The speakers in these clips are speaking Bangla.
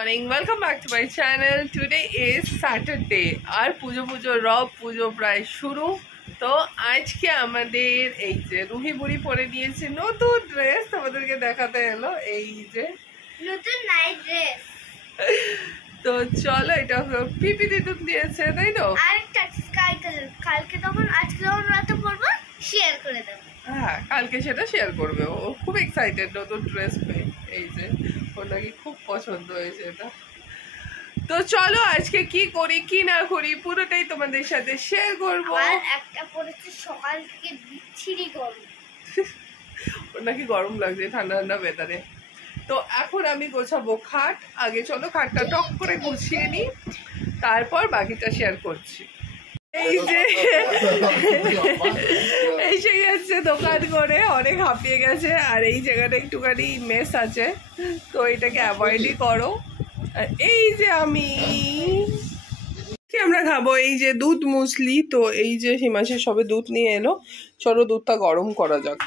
Morning, welcome back to my channel. Today is Saturday আর পুজো রব পুজো প্রায় শুরু। তো আজকে আমাদের এই যে রুহি বুড়ি পরে নিয়েছে নতুন ড্রেস, তোমাদেরকে দেখাতে এলো। এই যে নতুন নাইট ড্রেস। তো চলো, এটা পিপি দিদুন দিয়েছে, তাই তো? আরেকটা স্কাই কালার, কালকে তখন আজকে যখন রাতে পরবো শেয়ার করে দেব। হ্যাঁ, কালকে সেটা শেয়ার করবে। ও খুব এক্সাইটেড নতুন ড্রেস পেয়ে। এই যে ওর নাকি খুব পছন্দ হয়েছে এটা। তো চলো আজকে কি করি কি না করি পুরোটাই তোমাদের সাথে শেয়ার করবো। আর একটা পরেছে সকাল থেকে বিচ্ছিরি গরম। ওর নাকি গরম লাগছে ঠান্ডা ঠান্ডা ওয়েদারে। তো এখন আমি গোছাবো খাট। আগে চলো খাটটা টক করে গুছিয়ে নিই, তারপর বাকিটা শেয়ার করছি। এই যে এসে গেছে দোকান করে, অনেক হাঁপিয়ে গেছে। আর এই জায়গাটা একটুখানি মেস আছে, তো এটাকে অ্যাভয়েডই করো। আর এই যে আমরা খাবো এই যে দুধ মুসলি। তো এই যে হিমাশি সবে দুধ নিয়ে এলো, চলো দুধটা গরম করা যাক।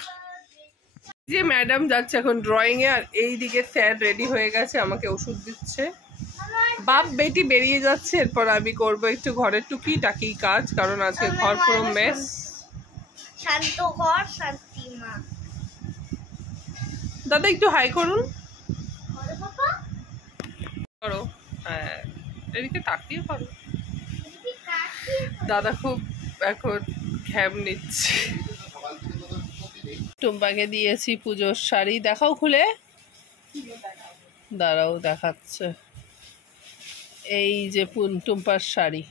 যে ম্যাডাম যাচ্ছে এখন ড্রয়িং এ, আর এইদিকে স্যার রেডি হয়ে গেছে, আমাকে ওষুধ দিচ্ছে। বাপ বেটি বেরিয়ে যাচ্ছে, এরপর আমি করবো একটু ঘরের টুকিটাকি কাজ, কারণ আজকে ঘর পুরো মেস। শান্ত ঘর শান্তি মা। দাদা একটু হাই করুন। করো, হ্যাঁ এদিকে তাকিয়ে পারো। দাদা খুব এখন ঘ্যাম নিচ্ছে। টুম্পাকে দিয়েছি পুজোর শাড়ি, দেখাও খুলে। দাঁড়াও দেখাচ্ছে। এই যে টুম্পার শাড়ি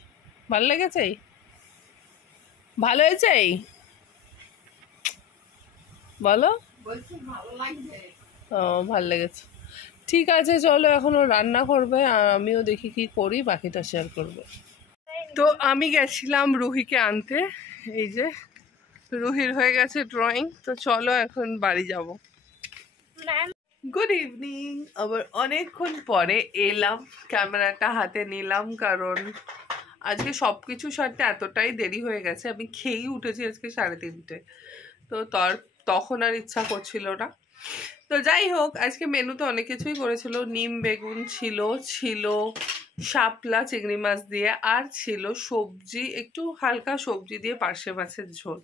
ভালো লেগেছে? ভালো হয়েছে? বলো। ও ভালো লেগেছে, ঠিক আছে চলো এখন ও রান্না করবে আর আমিও দেখি কি করি, বাকিটা শেয়ার করবো। তো আমি গেছিলাম রুহিকে আনতে। এই যে রুহির হয়ে গেছে ড্রয়িং, তো চলো এখন বাড়ি যাব। গুড ইভিনিং, আবার অনেকক্ষণ পরে এলাম, ক্যামেরাটা হাতে নিলাম, কারণ আজকে সব কিছু সারতে এতটাই দেরি হয়ে গেছে। আমি খেয়েই উঠেছি আজকে 3:30। তো তখন আর ইচ্ছা করছিল না। তো যাই হোক, আজকে মেনুতে অনেক কিছুই করেছিল। নিম বেগুন ছিল, শাপলা চিংড়ি মাছ দিয়ে, আর ছিল সবজি, একটু হালকা সবজি দিয়ে পার্শে মাছের ঝোল।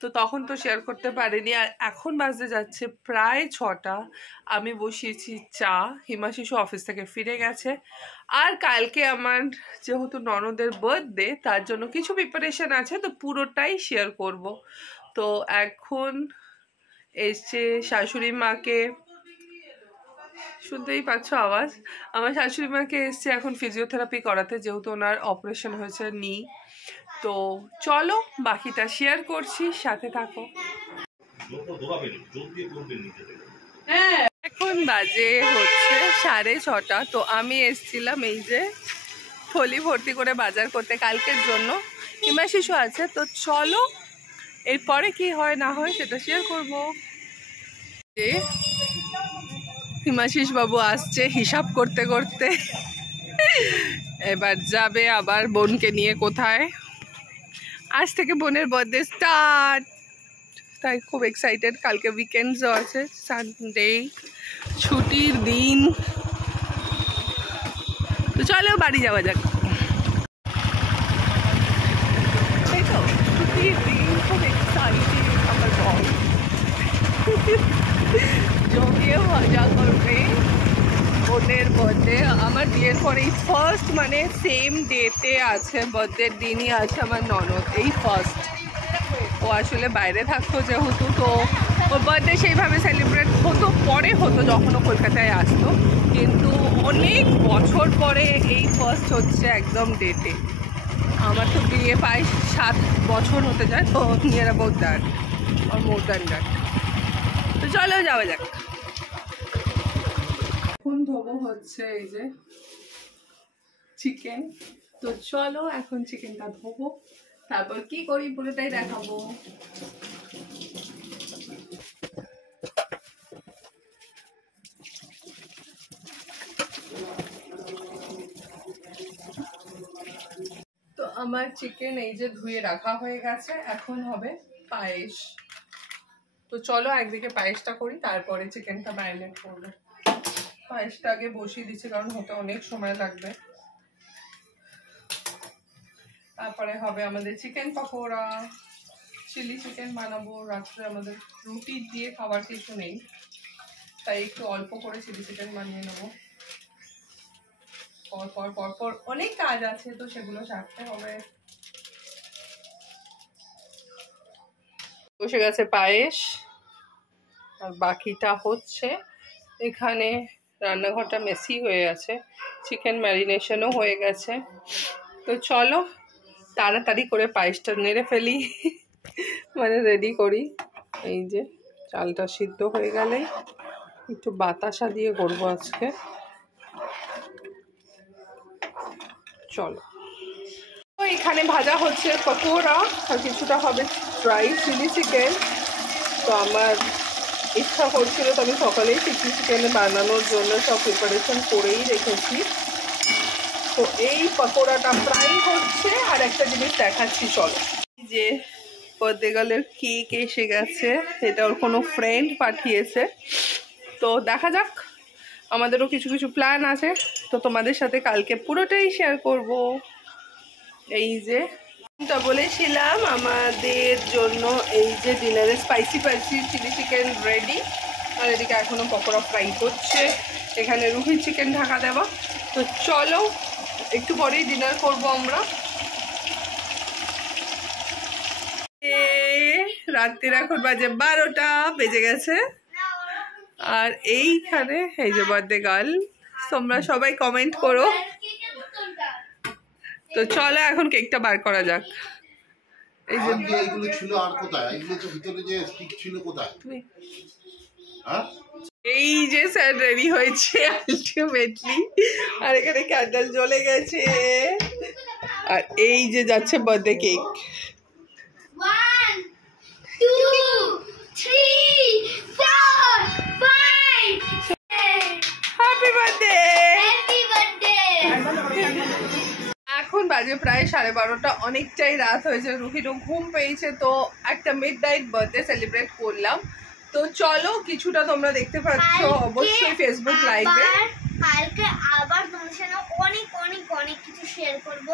তো তখন তো শেয়ার করতে পারিনি। আর এখন বাজতে যাচ্ছে প্রায় 6টা। আমি বসিয়েছি চা, হিমাশিশু অফিস থেকে ফিরে গেছে। আর কালকে আমার যেহেতু ননদের বার্থডে, তার জন্য কিছু প্রিপারেশন আছে, তো পুরোটাই শেয়ার করব। তো এখন এসছে শাশুড়ি মাকে, শুনতেই পাচ্ছ আওয়াজ, আমার শাশুড়ি মাকে এসছে এখন ফিজিওথেরাপি করাতে, যেহেতু ওনার অপারেশন হয়েছে নি। তো চলো বাকিটা শেয়ার করছি, সাথে থাকো। এখন বাজে হচ্ছে 6:30। তো আমি এসছিলাম এই যে থলি ভর্তি করে বাজার করতে কালকের জন্য। হিমাশিশু আছে, তো চলো এরপরে কি হয় না হয় সেটা শেয়ার করবো। হিমাশিস বাবু আসছে হিসাব করতে করতে, এবার যাবে আবার বোনকে নিয়ে কোথায়। আজ থেকে বোনের বার্থডে স্টার্ট, তাই খুব এক্সাইটেড। কালকে উইকেন্ডসও আছে, সানডে ছুটির দিন। তো চলো বাড়ি যাওয়া যাক। তাই তো ছুটির দিন, খুব এক্সাইটেড। আমার বল জমিয়ে মজা করবে। বোনের বার্থডে আমার বিয়ের পরে ফার্স্ট, মানে সেম ডেতে আছে, বার্থডের দিনই আছে আমার ননদ, এই ফার্স্ট। ও আসলে বাইরে থাকতো যেহেতু, তো ওর বার্থডে সেইভাবে সেলিব্রেট হতো, পরে হতো যখন ও কলকাতায় আসতো, কিন্তু অনেক বছর পরে এই ফার্স্ট হচ্ছে একদম ডেটে। আমার তো বিয়ে প্রায় 7 বছর হতে যায়, তো নিয়ার অ্যাবাউট দ্যাট আর মোর দ্যান দ্যাট। তো চলো যাওয়া যাক। এখন ধোবো হচ্ছে এই যে চিকেন। তো চলো এখন চিকেনটা ধোবো, তারপর কি করি পুরোটাই দেখাবো। তো আমার চিকেন এই যে ধুয়ে রাখা হয়ে গেছে, এখন হবে পায়েস। তো চলো একদিকে পায়েসটা করি, তারপরে চিকেনটা ম্যারিনেট করবো। পায়েসটা আগে বসিয়ে দিচ্ছে কারণ হতে অনেক সময় লাগবে। তারপরে হবে আমাদের চিকেন পকোড়া, চিলি চিকেন বানাবো। রাত্রে আমাদের রুটি দিয়ে খাবার কিছু নেই, তাই একটু অল্প করে চিলি চিকেন বানিয়ে নেবো। পর অনেক কাজ আছে, তো সেগুলো সারতে হবে। বসে গেছে পায়েস আর বাকিটা হচ্ছে। এখানে রান্নাঘরটা মেসি হয়ে আছে, চিকেন ম্যারিনেশনও হয়ে গেছে। তো চলো তাড়াতাড়ি করে পায়েসটা নেড়ে ফেলি, মানে রেডি করি। এই যে চালটা সিদ্ধ হয়ে গেলে একটু বাতাসা দিয়ে করবো আজকে। চলো, তো এখানে ভাজা হচ্ছে পকোড়া আর কিছুটা হবে ড্রাই চিলি চিকেন। তো আমার ইচ্ছা করছিল, তো আমি সকালেই চিলি চিকেন বানানোর জন্য সব প্রিপারেশন করেই রেখেছি। তো এই পকোড়াটা প্রায় হচ্ছে। আর একটা জিনিস দেখাচ্ছি, চলো। যে বার্থডে গার্লের কেক এসে গেছে, এটা ওর কোনো ফ্রেন্ড পাঠিয়েছে। তো দেখা যাক, আমাদেরও কিছু কিছু প্ল্যান আছে, তো তোমাদের সাথে কালকে পুরোটাই শেয়ার করব। এই যে বলেছিলাম আমাদের জন্য এই যে ডিনারে স্পাইসি চিলি চিকেন রেডি। আর এদিকে এখনো পকোড়া ফ্রাই হচ্ছে। এখানে রুহি চিকেন ঢাকা দেওয়া। তো চলো একটু পরেই ডিনার করব আমরা। রাত্রির এখন বাজে 12টা বেজে গেছে। আর এইখানে এই যে বার্থডে গার্ল, তোমরা সবাই কমেন্ট করো। তো চলো এখন কেকটা বার করা যাক। এই যে এইগুলো ছিল আর কোথায়, এইগুলো তো ভিতরে যে স্টিক ছিল কোথায়? হ্যাঁ, এই যে স্যার রেডি হয়েছে আলটিমেটলি। আর এখানে ক্যান্ডেল জ্বলে গেছে। আর এই যে যাচ্ছে birthday cake. 1 2 3 4 5 happy birthday. Happy birthday. এখন বাজে প্রায় 12:30, অনেকটাই রাত হয়েছে। রুহিরও ঘুম পেয়েছে, তো একটা মিড নাইট বার্থডে সেলিব্রেট করলাম। তো চলো কিছুটা তোমরা দেখতে পাচ্ছ অবশ্যই ফেসবুক লাইভে। কালকে আবার তোমাদের সাথে অনেক অনেক অনেক কিছু শেয়ার করব।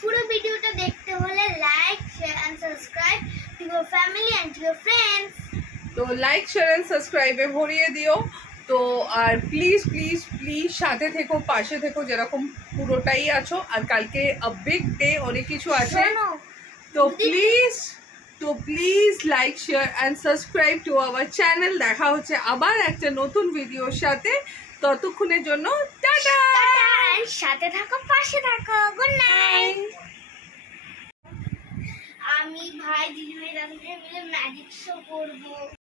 পুরো ভিডিওটা দেখতে হলে like share and subscribe to your family and to your friends. তো লাইক শেয়ার এন্ড সাবস্ক্রাইবে ভরিয়ে দিও। তো আর প্লিজ প্লিজ প্লিজ সাথে থেকো, পাশে থেকো, যেরকম পুরোটাই আছো। আর কালকে আ বিগ ডে, অনেক কিছু আছে। তো please like share and subscribe to our channel. দেখা হচ্ছে আবার একটা নতুন ভিডিওর সাথে। ততক্ষণের জন্য টাটা। সাথে থাকো, পাশে থাকো। Good night. আমি ভাই দিদিভাই দাদুকে মিলে ম্যাজিক শো করবো।